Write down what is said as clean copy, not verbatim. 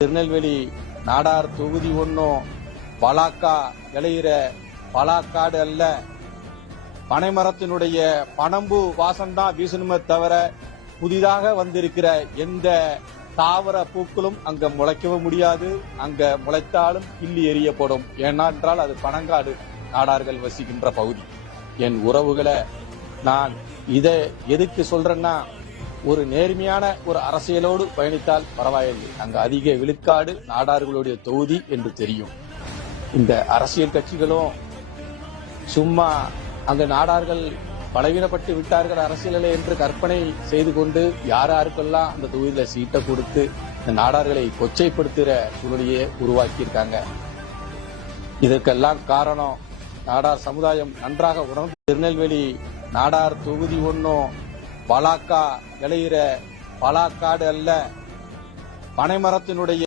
திருநெல்வேலி நாடார் தொகுதி ஒன்றும் பலாக்கா விளையிற பலாக்காடு அல்ல. பனைமரத்தினுடைய பனம்பு வாசம்தான் வீசணுமே தவிர புதிதாக வந்திருக்கிற எந்த தாவர பூக்களும் அங்க முளைக்கவும் முடியாது. அங்க முளைத்தாலும் கிள்ளி எறியப்படும். ஏனென்றால் அது பனங்காடு, நாடார்கள் வசிக்கின்ற பகுதி. என் உறவுகளை நான் இதை எதுக்கு சொல்றேன்னா, ஒரு நேர்மையான ஒரு அரசியலோடு பயணித்தால் பரவாயில்லை. அங்க அதிக விழுக்காடு நாடார்களுடைய தொகுதி என்று தெரியும். இந்த அரசியல் கட்சிகளும் சும்மா அங்க நாடார்கள் பலவீனப்பட்டு விட்டார்கள் அரசியலில் என்று கற்பனை செய்து கொண்டு யாருக்கெல்லாம் அந்த தொகுதியில சீட்டை கொடுத்து இந்த நாடார்களை கொச்சைப்படுத்துகிற சூழலையே உருவாக்கியிருக்காங்க. இதற்கெல்லாம் காரணம் நாடார் சமுதாயம் நன்றாக உணர்ந்து, திருநெல்வேலி நாடார் தொகுதி ஒன்றும் பலாக்கா விளையிற பலாக்காடு அல்ல. பனைமரத்தினுடைய